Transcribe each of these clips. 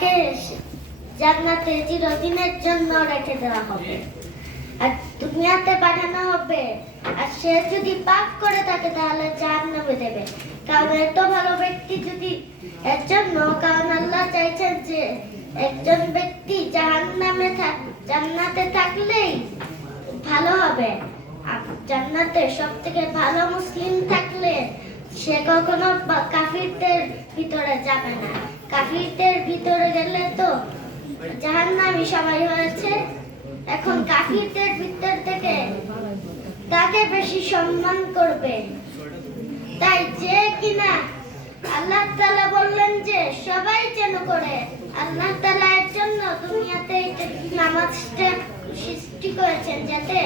তাকে জান্নাতে চিরদিনের জন্য রেখে দেওয়া হবে আর দুনিয়াতে পাঠানো হবে। আর সে যদি পাপ করে থাকে তাহলে জাহান্নামে দেবে। কারণ এত ভালো ব্যক্তি যদি এর জন্য, কারণ আল্লাহ চাইছেন যে একজন ব্যক্তি জান্নাতে থাকলেই ভালো হবে। আর জান্নাতে সবথেকে ভালো মুসলিম থাকলে সে কখনো কাফিরদের ভিতরে যাবে না। কাফিরদের ভিতরে গেলে তো জাহান্নামী সবাই হয়েছে। এখন কাফিরদের ভিতর থেকে তাকে বেশি সম্মান করবে। তাই যে কিনা আল্লাহ তাআলা বললেন যে সবাই যেন করে, আল্লাহ তাআলা এর জন্য দুনিয়াতে নামাজটা সৃষ্টি করেছেন যাতে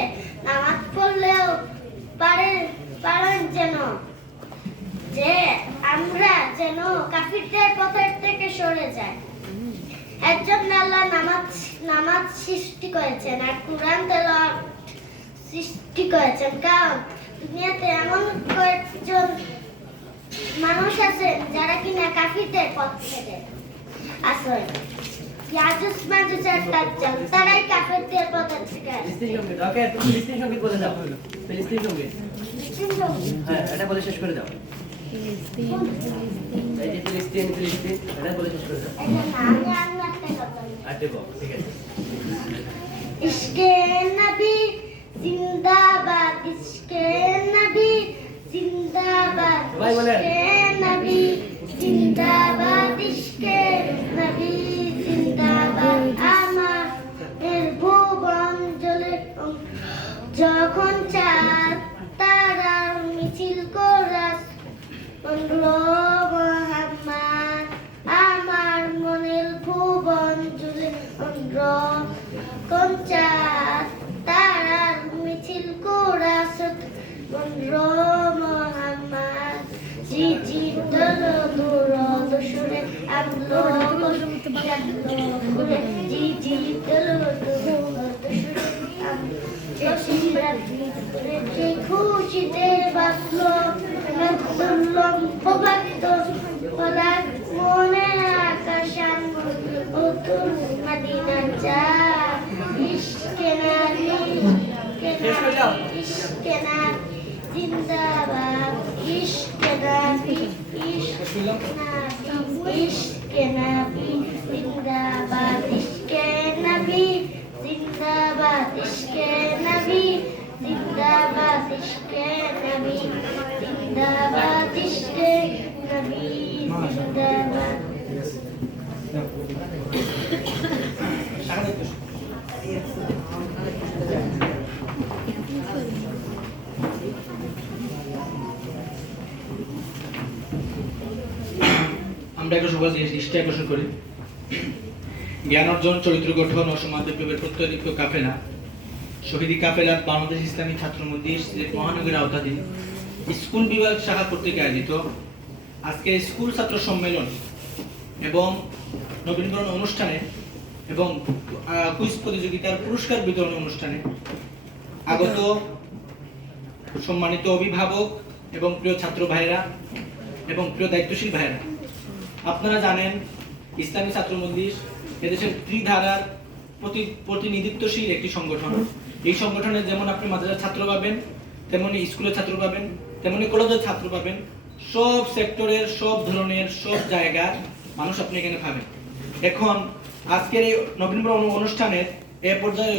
নামাজ পড়লেও পারেন যেন, যে আমরা যেন কাফিরদের পথের থেকে সরে যাই। এর জন্য আল্লাহ নামাজ সৃষ্টি করেছেন আর কুরআন তেলাওয়াত সৃষ্টি করেছেন। কারণ দুনিয়াতে এমন কয়েকজন মানুষ আছেন যারা কিনা কাফিরদের পথ থেকে আসে। ইয়াজুজ মাজুজের দাজ্জাল তারাই কাফিরদের পথ থেকে আসে। ওকে, তুমি ফিলিস্তিন সঙ্গীত বলে দাও। ফিলিস্তিন সঙ্গীত, হ্যাঁ, এটা বলে শেষ করে দাও। ফিলিস্তিন, এই যে ফিলিস্তিন, এটা বলে শেষ করে দাও। আচ্ছা, ঠিক আছে। ইশকে নবী জিন্দাবাদ, ইশকে নবী জিন্দাবাদ, ইশকে নবী জিন্দাবাদ, ইশকে নবী জিন্দাবাদ। আমার ভুবন জ্বলে যখন চাঁদ তারার মিছিল করাস মোহাম্মদ, আমার মনের ভুবন জ্বলে চাঁদ তারার মিছিল করাস মোহাম্মদ। জি জি দরদ সুরে আমলো করে, জি জি দরদ সুরে আমলো খুশিতে বাঁচলো লম্ফবাক্য পলাক মনে আকাশান নতুন মদিনা যা। ইশকে নবী ইশকে নবী জিন্দাবাদ, ইশকে নবী ইশকে নবী ইশকে নবী জিন্দাবাদ, ইশকে নবী জিন্দাবাদ, ইশকে নবী জিন্দাবাদ, ইশকে নবী জিন্দাবাদ, ইশকে নবী জিন্দাবাদ। আমরা একটা সহজ দৃষ্টি আকর্ষণ করি। জ্ঞান অর্জন, চরিত্র গঠন ও সমাজ বিপ্লবের প্রত্যয়িত কাফেলা শহীদি কাফেলা বাংলাদেশ ইসলামী ছাত্র মজলিস মহানগরীর আওতাধীন স্কুল বিভাগ শাখা কর্তৃক আয়োজিত আজকে স্কুল ছাত্র সম্মেলন এবং নবীনবরণ অনুষ্ঠানে এবং কুইজ প্রতিযোগিতার পুরস্কার বিতরণ অনুষ্ঠানে আগত সম্মানিত অভিভাবক এবং প্রিয় ছাত্র ভাইরা এবং প্রিয় দায়িত্বশীল ভাইরা, আপনারা জানেন ইসলামী ছাত্র মজলিস এদেশের ত্রিধারার প্রতিনিধিত্বশীল একটি সংগঠন। এই সংগঠনে যেমন আপনি মাদ্রাসার ছাত্র পাবেন, তেমনি স্কুলের ছাত্র পাবেন, তেমনি কলেজের ছাত্র পাবেন। সব সেক্টরের, সব ধরনের, সব জায়গার মানুষ আপনি এখানে পাবেন। এখন আজকের এই নবীনবরণ অনুষ্ঠানের এ পর্যায়ে